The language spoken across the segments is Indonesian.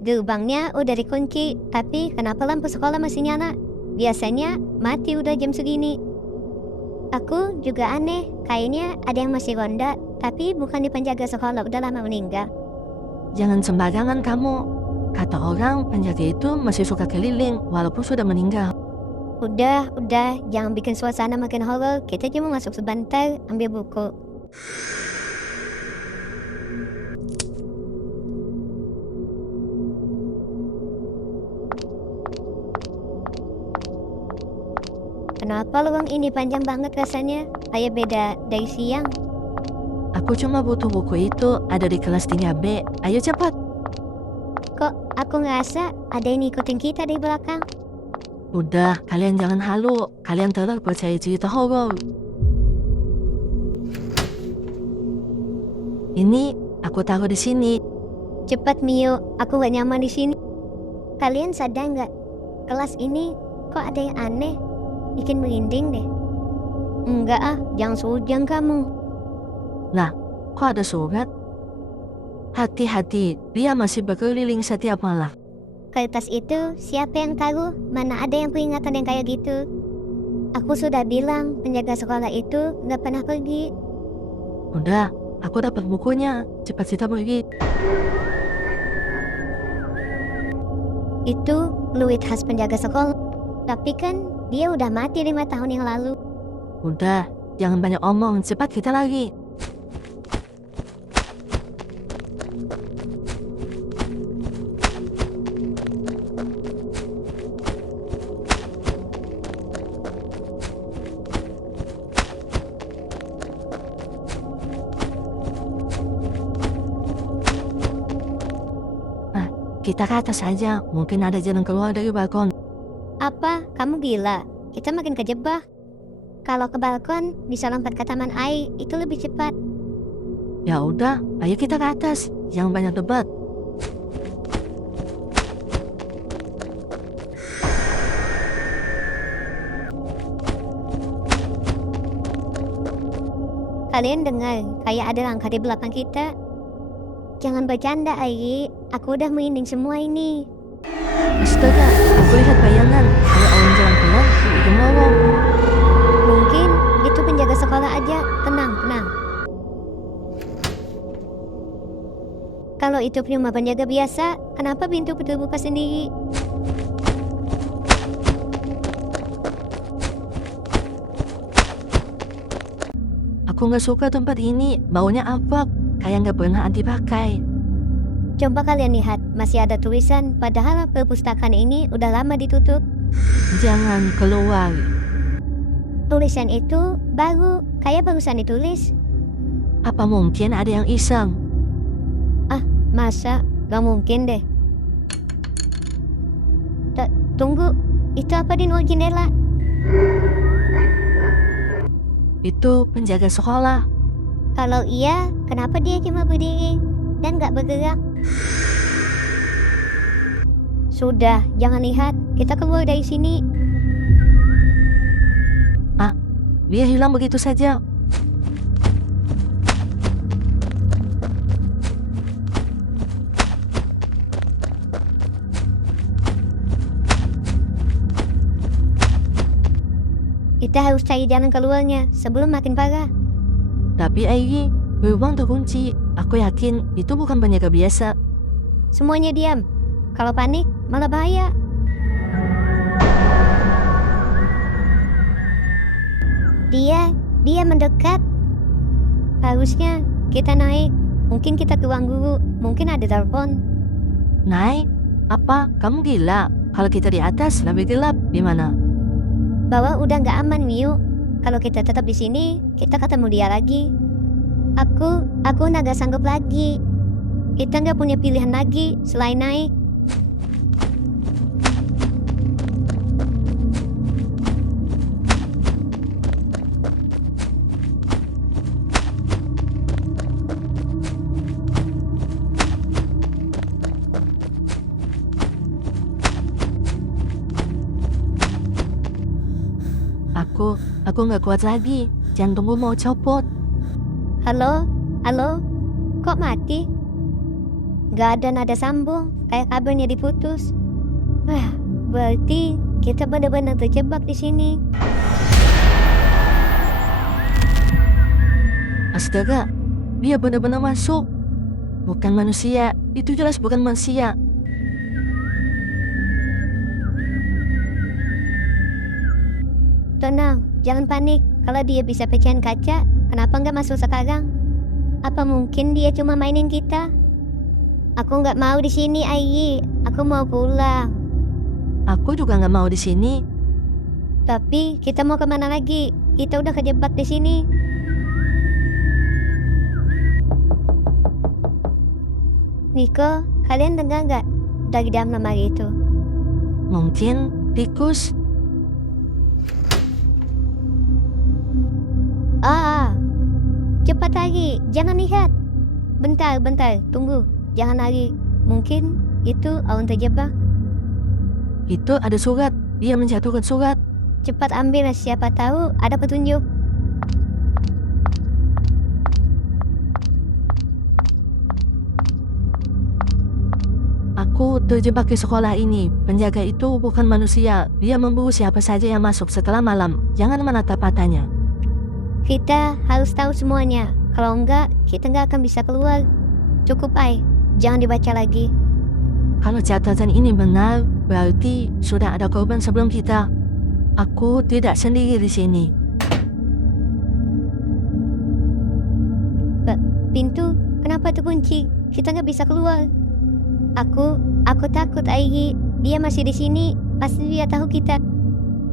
Gerbangnya udah dikunci, tapi kenapa lampu sekolah masih nyala? Biasanya mati udah jam segini. Aku juga aneh, kayaknya ada yang masih ronda, tapi bukan di penjaga sekolah, udah lama meninggal. Jangan sembarangan kamu. Kata orang penjaga itu masih suka keliling walaupun sudah meninggal. Udah, jangan bikin suasana makin horor. Kita cuma masuk sebentar, ambil buku. Kenapa ruang ini panjang banget rasanya? Kayak beda dari siang. Aku cuma butuh buku itu, ada di kelas 3B. Ayo cepat. Kok aku ngerasa ada yang ngikutin kita di belakang? Udah, kalian jangan halu. Kalian terlalu percaya cerita horor. Ini aku taruh di sini. Cepat Mio, aku gak nyaman di sini. Kalian sadar nggak? Kelas ini kok ada yang aneh, bikin merinding deh. Enggak ah, jangan sujang kamu. Lah, kok ada surat? Hati-hati, dia masih berkeliling setiap malam. Kertas itu siapa yang taruh? Mana ada yang peringatan yang kayak gitu? Aku sudah bilang penjaga sekolah itu nggak pernah pergi. Udah, aku dapat bukunya. Cepat kita pergi. Itu fluid khas penjaga sekolah. Tapi kan dia udah mati 5 tahun yang lalu. Udah, jangan banyak omong. Cepat kita lagi. Kita ke atas saja, mungkin ada jalan keluar dari balkon. Apa? Kamu gila? Kita makin kejebak. Kalau ke balkon, bisa lompat ke taman air, itu lebih cepat. Ya udah, ayo kita ke atas. Jangan banyak debat. Kalian dengar, kayak ada langkah di belakang kita. Jangan bercanda, Airi. Aku udah merinding semua ini. Astaga, aku lihat bayangan. Ada orang jalan pelan di ujung lorong. Mungkin itu penjaga sekolah aja. Tenang. Kalau itu cuma penjaga biasa, kenapa pintu terbuka sendiri? Aku gak suka tempat ini, baunya apek. Kayak gak pernah dipakai. Coba kalian lihat, masih ada tulisan, padahal perpustakaan ini udah lama ditutup. Jangan keluar. Tulisan itu baru, kayak barusan ditulis. Apa mungkin ada yang iseng? Ah, masa? Gak mungkin deh. Tunggu, itu apa di luar jendela? Itu penjaga sekolah. Kalau iya, kenapa dia cuma berdiri dan gak bergerak? Sudah, jangan lihat. Kita keluar dari sini. Ah, dia hilang begitu saja. Kita harus cari jalan keluarnya sebelum makin parah. Tapi Airi, gerbang terkunci. Aku yakin itu bukan penjaga biasa. Semuanya diam. Kalau panik, malah bahaya. Dia mendekat. Harusnya kita naik. Mungkin kita ke ruang guru. Mungkin ada telepon. Naik? Apa? Kamu gila? Kalau kita di atas lebih gelap, gimana? Bawah udah gak aman, Miu. Kalau kita tetap di sini, kita ketemu dia lagi. Aku gak sanggup lagi. Kita gak punya pilihan lagi selain naik. Aku gak kuat lagi. Jantungku mau copot. Halo? Kok mati? Gak ada nada sambung, kayak kabelnya diputus. Berarti kita benar-benar terjebak di sini. Astaga, dia benar-benar masuk. Bukan manusia, itu jelas bukan manusia. Tenang, jangan panik. Kalau dia bisa pecahin kaca, kenapa nggak masuk sekarang? Apa mungkin dia cuma mainin kita? Aku nggak mau di sini, Ayi. Aku mau pulang. Aku juga nggak mau di sini. Tapi kita mau kemana lagi? Kita udah kejebak di sini. Niko, kalian dengar nggak dari dalam lemari itu? Mungkin tikus. Cepat lagi, jangan lihat. Bentar, tunggu. Jangan lari. Mungkin itu awan terjebak. Itu ada surat. Dia menjatuhkan surat. Cepat ambil, siapa tahu ada petunjuk. Aku terjebak di sekolah ini. Penjaga itu bukan manusia. Dia memburu siapa saja yang masuk setelah malam. Jangan menatap matanya. Kita harus tahu semuanya. Kalau enggak, kita nggak akan bisa keluar. Cukup, Ai. Jangan dibaca lagi. Kalau catatan ini benar, berarti sudah ada korban sebelum kita. Aku tidak sendiri di sini. Pintu, kenapa terkunci? Kita nggak bisa keluar. Aku takut, Ai. Dia masih di sini. Pasti dia tahu kita.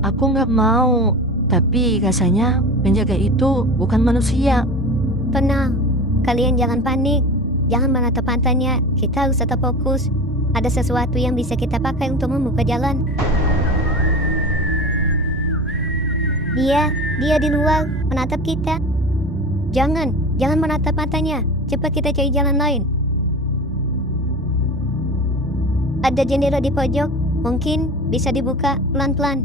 Aku nggak mau. Tapi rasanya penjaga itu bukan manusia. Tenang, kalian jangan panik. Jangan menatap matanya. Kita harus tetap fokus. Ada sesuatu yang bisa kita pakai untuk membuka jalan. Dia di luar menatap kita. Jangan menatap matanya. Cepat kita cari jalan lain. Ada jendela di pojok. Mungkin bisa dibuka pelan-pelan.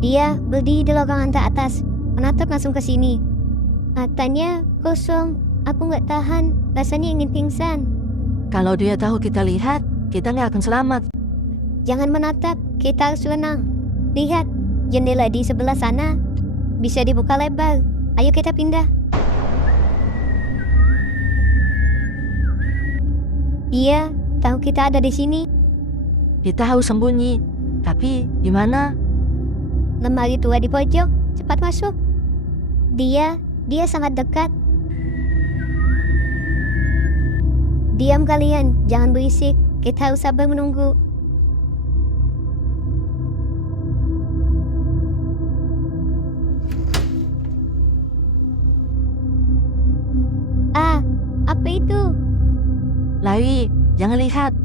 Dia berdiri di lorong atas, menatap langsung ke sini. Matanya kosong. Aku nggak tahan. Rasanya ingin pingsan. Kalau dia tahu kita lihat, kita nggak akan selamat. Jangan menatap. Kita harus tenang. Lihat, jendela di sebelah sana bisa dibuka lebar. Ayo kita pindah. Dia tahu kita ada di sini. Kita harus sembunyi. Tapi gimana? Lemari tua di pojok. Cepat masuk. Dia sangat dekat. Diam kalian, jangan berisik. Kita harus sabar menunggu. Apa itu? Lari, jangan lihat.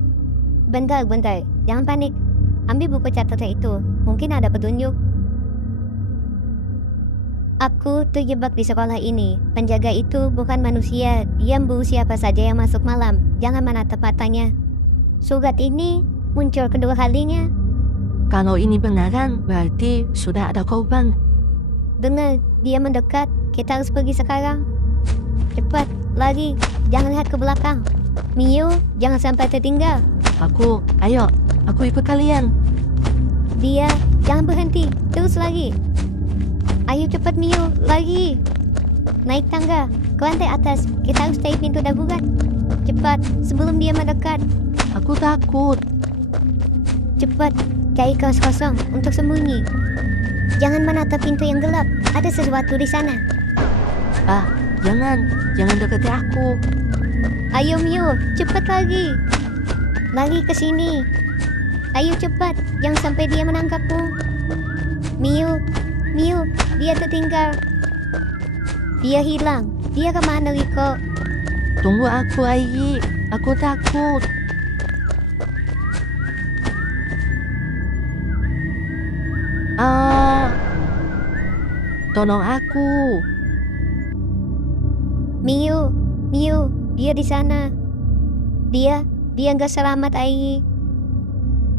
Bentar, jangan panik. Ambil buku catatan itu, mungkin ada petunjuk. Aku terjebak di sekolah ini. Penjaga itu bukan manusia. Dia memburu siapa saja yang masuk malam. Jangan menatap matanya. Surat ini muncul kedua kalinya. Kalau ini benaran, berarti sudah ada korban. Dengar, dia mendekat. Kita harus pergi sekarang. Cepat, lari. Jangan lihat ke belakang. Mio, jangan sampai tertinggal. Ayo, aku ikut kalian. Dia, jangan berhenti. Terus lagi. Ayo cepat Mio, lagi. Naik tangga, ke lantai atas. Kita harus cari pintu darurat. Cepat, sebelum dia mendekat. Aku takut. Cepat, cari kelas kosong untuk sembunyi. Jangan menatap pintu yang gelap. Ada sesuatu di sana. Jangan dekati aku. Ayo Mio, cepat lagi. Lari ke sini. Ayo cepat, jangan sampai dia menangkapmu. Mio, dia tertinggal. Dia hilang. Dia kemana, Riko? Tunggu aku, Ayi. Aku takut. Tolong aku. Mio, dia di sana. Dia nggak selamat, Ayi.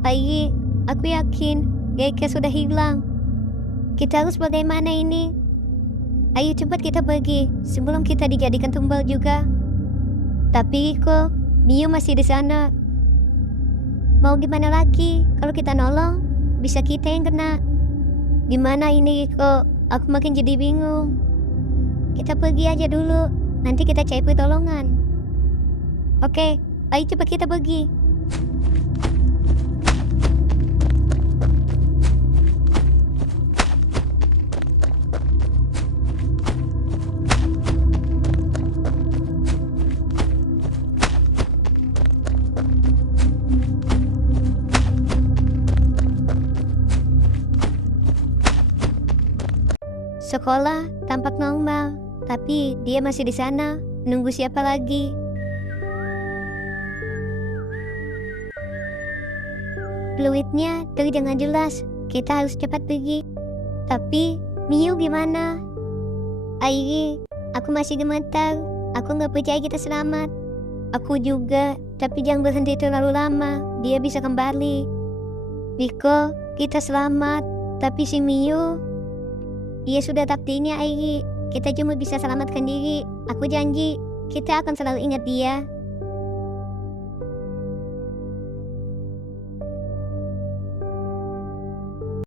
Ayi, aku yakin Geika sudah hilang. Kita harus bagaimana ini? Ayo cepat kita pergi sebelum kita dijadikan tumbal juga. Tapi kok Miu masih di sana. Mau gimana lagi? Kalau kita nolong, bisa kita yang kena. Gimana ini kok? Aku makin jadi bingung. Kita pergi aja dulu. Nanti kita cari pertolongan. Oke, ayo cepat kita pergi. Sekolah tampak normal, tapi dia masih di sana, nunggu siapa lagi. Fluidnya terdengar jelas, kita harus cepat pergi. Tapi Miu gimana? Airi, aku masih gemetar, aku gak percaya kita selamat. Aku juga, tapi jangan berhenti terlalu lama, dia bisa kembali. Riko, kita selamat, tapi si Miu... Dia sudah takdirnya Airi, kita cuma bisa selamatkan diri. Aku janji, kita akan selalu ingat dia.